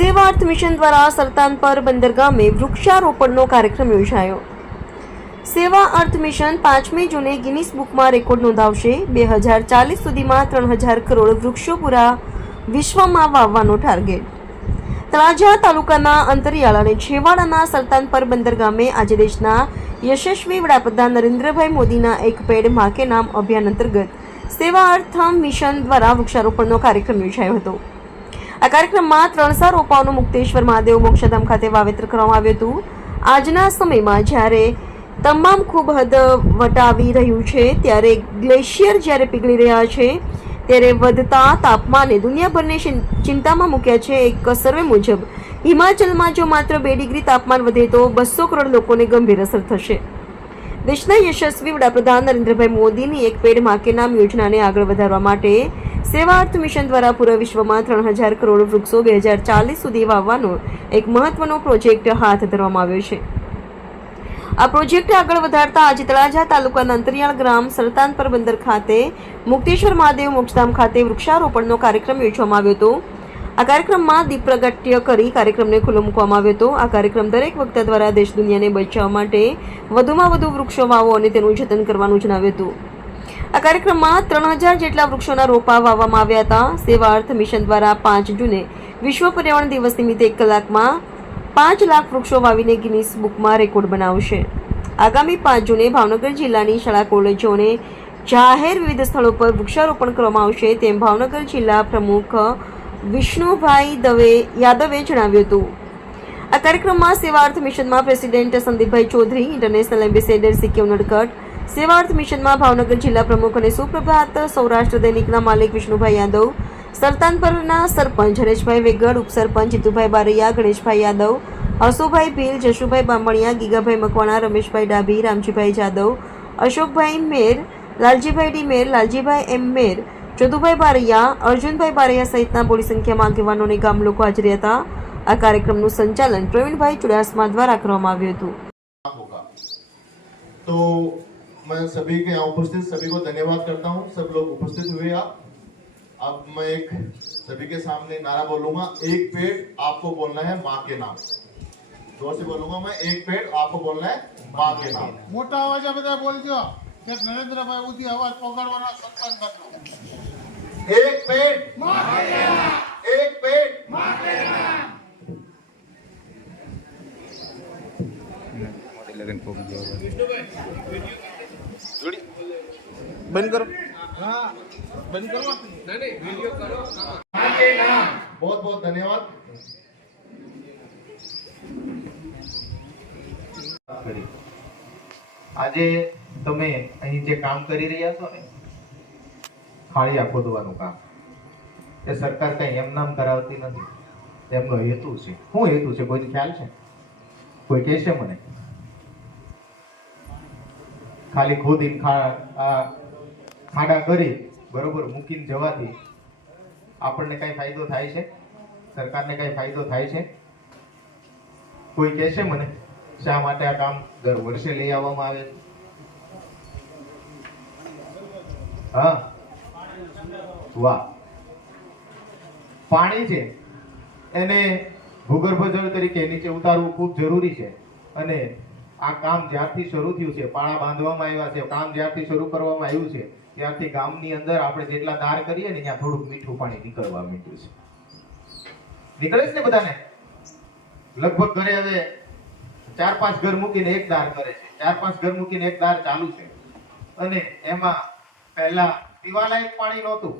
સેવા અર્થ મિશન દ્વારા સરતાનપર બંદરગામે વૃક્ષારોપણનો કાર્યક્રમ યોજાયો. સેવા અર્થ મિશન પાંચમી જૂને ગિનિસ બુકમાં રેકોર્ડ નોંધાવશે. બે હજાર ચાલીસ સુધીમાં ત્રણ હજાર કરોડ વૃક્ષો પૂરા વિશ્વમાં વાવવાનો ટાર્ગેટ. તળાજા તાલુકાના અંતરિયાળ અને છેવાડાના સરતાનપર બંદરગામે આજે દેશના યશસ્વી વડાપ્રધાન નરેન્દ્રભાઈ મોદીના એક પેડ માકે નામ અભિયાન અંતર્ગત સેવા અર્થમ મિશન દ્વારા વૃક્ષારોપણનો કાર્યક્રમ યોજાયો હતો. આ કાર્યક્રમમાં ત્રણસા રોપાઓનું મુક્તેશ્વર મહાદેવ મોક્ષધામ ખાતે વાવેતર કરવામાં આવ્યું હતું. આજના સમયમાં જ્યારે તમામ ખૂબ હદ વટાવી રહ્યું છે, ત્યારે ગ્લેશિયર જ્યારે પીગળી રહ્યા છે, ત્યારે વધતા તાપમાને દુનિયાભરને ચિંતામાં મૂક્યા છે એક સર્વે મુજબ. હિમાચલમાં જો માત્ર બે ડિગ્રી તાપમાન વધે તો બસો કરોડ લોકોને ગંભીર અસર થશે. દેશના યશસ્વી વડાપ્રધાન નરેન્દ્રભાઈ મોદીની એક પેડમાં નામ યોજનાને આગળ વધારવા માટે સેવા અર્થ મિશન દ્વારા પૂરા વિશ્વમાં ત્રણ હજાર કરોડ વૃક્ષો બે હજાર ચાલીસ સુધી વાવવાનો એક મહત્વનો પ્રોજેક્ટ હાથ ધરવામાં આવ્યો છે. આ પ્રોજેક્ટ આગળ વધારતા આજે તળાજા તાલુકાના અંતરિયાળ ગ્રામ સરતાનપર બંદર ખાતે મુક્તેશ્વર મહાદેવ મોક્ષધામ ખાતે વૃક્ષારોપણનો કાર્યક્રમ યોજવામાં આવ્યો હતો. આ કાર્યક્રમમાં દીપ પ્રગટ્ય કરી કાર્યક્રમને ખુલ્લો મૂકવામાં આવ્યો હતો. આ કાર્યક્રમ દરેક વક્તા દ્વારા દેશ દુનિયાને બચાવવા માટે વધુમાં વધુ વૃક્ષો વાવો અને તેનું જતન કરવાનું જણાવ્યું હતું. આ કાર્યક્રમમાં ત્રણ હજાર જેટલા વૃક્ષોના રોપા વાવવામાં આવ્યા હતા. સેવા અર્થ મિશન દ્વારા પાંચ જૂને વિશ્વ પર્યાવરણ દિવસ નિમિત્તે એક કલાકમાં પાંચ લાખ વૃક્ષો વાવીને ગિનિસ બુકમાં રેકોર્ડ બનાવશે. આગામી પાંચ જૂને ભાવનગર જિલ્લાની શાળા કોલેજોને જાહેર વિવિધ સ્થળો પર વૃક્ષારોપણ કરવામાં આવશે તેમ ભાવનગર જિલ્લા પ્રમુખ વિષ્ણુભાઈ દવે યાદવે જણાવ્યું હતું. આ કાર્યક્રમમાં સેવા અર્થ મિશનમાં president Sandipbhai Chaudhary, international ambassador Sikkim નડકટ સેવાર્થ મિશનમાં ભાવનગર જિલ્લા પ્રમુખ અને સુપ્રભાત સૌરાષ્ટ્ર દૈનિકના માલિક વિષ્ણુભાઈ યાદવ સરતાનપરના સરપંચ હરેશભાઈ વેગડ, ઉપસરપંચ જીતુભાઈ બારૈયા, ગણેશભાઈ યાદવ હસુભાઈ ભીલ, જશુભાઈ બામણિયા, ગીગાભાઈ મકવાણા, રમેશભાઈ ડાભી, રામજીભાઈ જાદવ, અશોકભાઈ મેર, લાલજીભાઈ ડી મેર, લાલજીભાઈ એમ મેર ચતુભાઈ બારૈયા, અર્જુનભાઈ બારૈયા સહિતના બોડી સંખ્યામાં આગેવાનોને ગામ લોકો હાજરી હતા. આ કાર્યક્રમનું સંચાલન પ્રવીણભાઈ ચુડાસમા દ્વારા કરવામાં આવ્યું હતું. તો मैं सभी के यहाँ उपस्थित सभी को धन्यवाद करता हूँ। सब लोग उपस्थित हुए आप। अब मैं एक सभी के सामने नारा बोलूँगा। एक पेड़ आपको बोलना है माँ के नाम। ज़ोर से बोलूँगा मैं एक पेड़ आपको बोलना है माँ के नाम। मोटा आवाज़ बता बोल जो नरेंद्र भाई उदी आवाज़ पकड़वाना संपन्न कर दो एक पेड़। બંધ કરો હા બંધ કરો बहुत बहुत धन्यवाद કરી આજે તમે અહીં જે કામ કરી રહ્યા છો ને ખાળિયા ખોદવાનું કામ એ સરકાર કઈ એમ નામ કરાવતી નથી એમનો હેતુ છે શું હેતુ છે કોઈ ખ્યાલ છે કોઈ કહેશે મને ખાલી ખોદીને ખા આ ખાડા કરી બરોબર મૂકીને જવાથી આપણને કઈ ફાયદો થાય છે? સરકારને કઈ ફાયદો થાય છે? કોઈ કહેશે મને, શા માટે આ કામ દર વર્ષે લઈ આવવામાં આવે છે? હા. વાહ. પાણી છે. એને ભૂગર્ભ જળ તરીકે નીચે ઉતારવું ખૂબ જરૂરી છે. અને આ કામ જ્યારથી શરૂ થયું છે, પાળા બાંધવામાં આવ્યા છે, કામ જ્યારથી શરૂ કરવામાં આવ્યું છે ત્યારથી ગામની અંદર આપણે જેટલા દાર કરીએ ને ત્યાં થોડુંક મીઠું પાણી નીકળવા મીઠું છે. નીકળે છે ને બધાને? લગભગ ઘરે હવે ચાર પાંચ ઘર મૂકીને એક દાર કરે છે. ચાર પાંચ ઘર મૂકીને એક દાર ચાલુ છે. અને એમાં પહેલા પીવાલાયક પાણી નહોતું.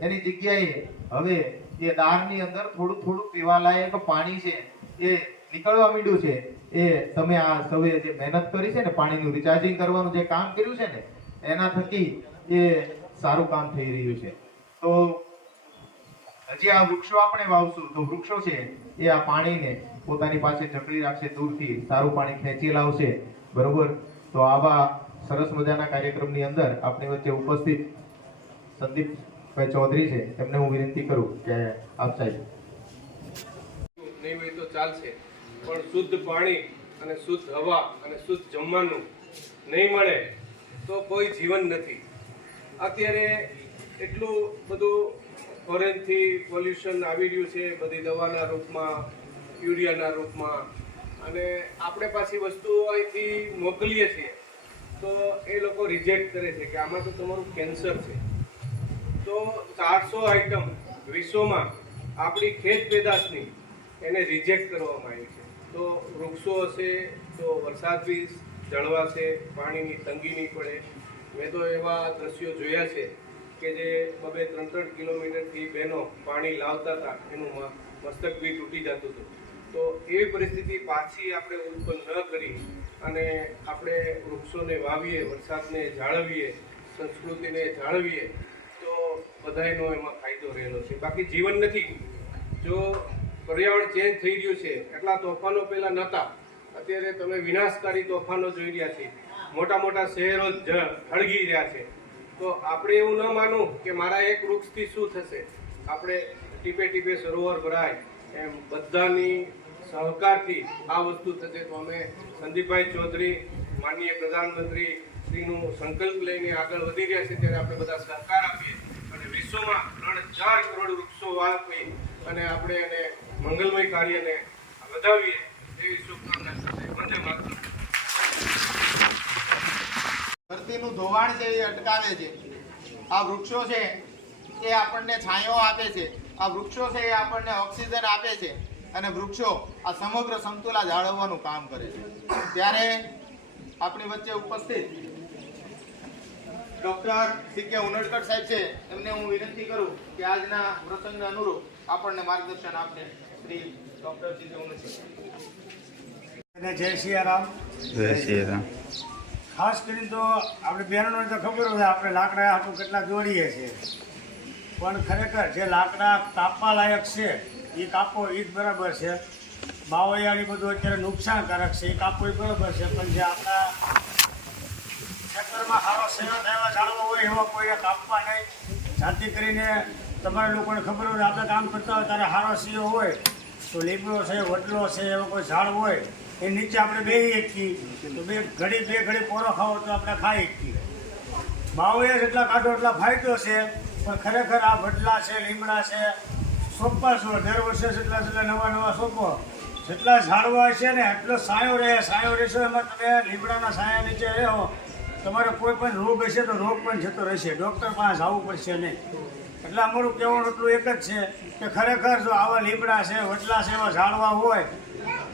એની જગ્યાએ હવે એ દારની અંદર થોડું થોડું પીવાલાયક પાણી છે એ નીકળવા માંડ્યું છે. એ તમે આ સૌએ જે મહેનત કરી છે ને પાણીનું રિચાર્જિંગ કરવાનું જે કામ કર્યું છે ને, એના થકી એ સારું કામ થઈ રહ્યું છે. તો હજી આ વૃક્ષો આપણે વાવશું, તો વૃક્ષો છે એ આ પાણીને પોતાની પાસે જકડી રાખશે, દૂરથી સારું પાણી ખેંચી લાવશે. બરોબર? તો આવા સરસ મજાના કાર્યક્રમની અંદર આપણી વચ્ચે ઉપસ્થિત સંદીપભાઈ ચૌધરી છે એમને હું વિનંતી કરું કે આપ સાહેબ. નહીં હોય તો ચાલશે, પણ શુદ્ધ પાણી અને શુદ્ધ હવા અને શુદ્ધ જમવાનું નહીં મળે તો કોઈ જીવન નથી. અત્યારે એટલું બધું ફોરેનથી પોલ્યુશન આવી રહ્યું છે, બધી દવાના રૂપમાં, યુરિયાના રૂપમાં. અને આપણે પાછી વસ્તુઓ અહીંથી મોકલીએ છીએ. તો એ લોકો રિજેક્ટ કરે છે કે આમાં તો તમારું કેન્સર છે. તો ચારસો આઇટમ વિશ્વમાં આપણી ખેત પેદાશની એને રિજેક્ટ કરવામાં આવી છે. તો વૃક્ષો હશે, તો વરસાદ બી જળવાશે, પાણીની તંગી નહીં પડે. મેં તો એવા દ્રશ્યો જોયા છે કે જે બબે ત્રણ ત્રણ કિલોમીટરથી બહેનો પાણી લાવતા હતા, એનું મસ્તક બી તૂટી જતું હતું. તો એવી પરિસ્થિતિ પાછી આપણે ઉત્પન્ન ન કરી અને આપણે વૃક્ષોને વાવીએ, વરસાદને જાળવીએ, સંસ્કૃતિને જાળવીએ, તો બધાયનો એમાં ફાયદો રહેલો છે. બાકી જીવન નથી. જો પર્યાવરણ ચેન્જ થઈ રહ્યું છે, એટલા તોફાનો પહેલાં નહોતા. અત્યારે તમે વિનાશકારી તોફાનો જોઈ રહ્યા છે. મોટા મોટા શહેરો હળગી રહ્યા છે. તો આપણે એવું ન માનવું કે મારા એક વૃક્ષથી શું થશે? આપણે ટીપે ટીપે સરોવર ભરાય, એમ બધાની સહકારથી આ વસ્તુ થશે. તો અમે સંદીપભાઈ ચૌધરી, માનનીય પ્રધાનમંત્રી શ્રીનું સંકલ્પ લઈને આગળ વધી રહ્યા છે ત્યારે આપણે બધા સહકાર આપીએ અને વિશ્વમાં ત્રણ ચાર કરોડ વૃક્ષો વાવી અને આપણે એને મંગલમય કાર્યને વધાવીએ એવી શુભકામના સાથે વંદે માતરમ. ધરતીનું ધોવાણ છે એ અટકાવે છે. આ વૃક્ષો છે એ આપણને છાંયો આપે છે. આ વૃક્ષો છે એ આપણને ઓક્સિજન આપે છે. અને વૃક્ષો આ સમગ્ર સંતુલા જાળવવાનું કામ કરે છે. ત્યારે આપણી વચ્ચે ઉપસ્થિત ડૉક્ટર સી કે ઉનડકર સાહેબ છે. એમને હું વિનંતી કરું કે આજના પ્રસંગને અનુરૂપ આપણને માર્ગદર્શન આપશે શ્રી ડૉક્ટર સી કે ઉનડકર અને જય સિયારામ જય શ્રી રામ. ખાસ કરીને તો આપણે બહેનોને તો ખબર હોય, આપણે લાકડા આટલું કેટલા દોડીએ છીએ. પણ ખરેખર જે લાકડા કાપવા લાયક છે, એ કાપો એ જ બરાબર છે. બાવળિયાની બધું અત્યારે નુકસાનકારક છે, એ કાપો એ બરાબર છે, પણ જે આપણા ખેતરમાં સારો સેવા થયેલા જાણવો હોય એવા કોઈએ કાપવા નહીં. જાતિ કરીને તમારા લોકોને ખબર હોય, આપણે કામ કરતા હોય, ત્યારે સારો સીઓ હોય, તો લીમડો છે વડલો છે, એવો કોઈ ઝાડ હોય એ નીચે આપણે બેસી શકીએ તો બે ઘડી બે ઘડી પોરો ખાવો તો આપણે ખાઈ શકીએ બાવળે જેટલા કાઢો એટલા ફાયદો છે, પણ ખરેખર આ વડલા છે, લીમડા છે સોપા છો, દર વર્ષે જેટલા જેટલા નવા નવા સોપો, જેટલા ઝાડવા છે ને એટલો સાયો રહે, સાયો રહેશો એમાં તમે લીમડાના સાયા નીચે રહો તમારે કોઈ પણ રોગ હશે તો રોગ પણ જતો રહેશે. ડૉક્ટર પાસે જવું પડશે નહીં. એટલે અમારું કહેવાનું એટલું એક જ છે કે ખરેખર જો આવા લીમડા છે વડલા છે, એવા ઝાડવા હોય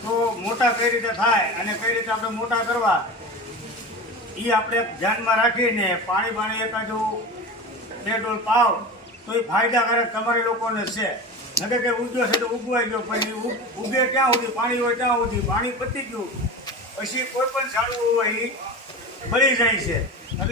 તો મોટા કઈ રીતે થાય અને કઈ રીતે આપણે મોટા કરવા એ આપણે ધ્યાનમાં રાખીને પાણી પાણી એકાદું બે ડોલ પાવ, તો એ ફાયદાકારક તમારે લોકોને છે. નકે કે ઉગ્યો છે તો ઉગવાઈ ગયો પછી ઉગે ક્યાં સુધી? પાણી હોય ત્યાં સુધી. પાણી પતી ગયું. પછી કોઈ પણ ઝાડવું હોય એ બળી જાય છે. એટલે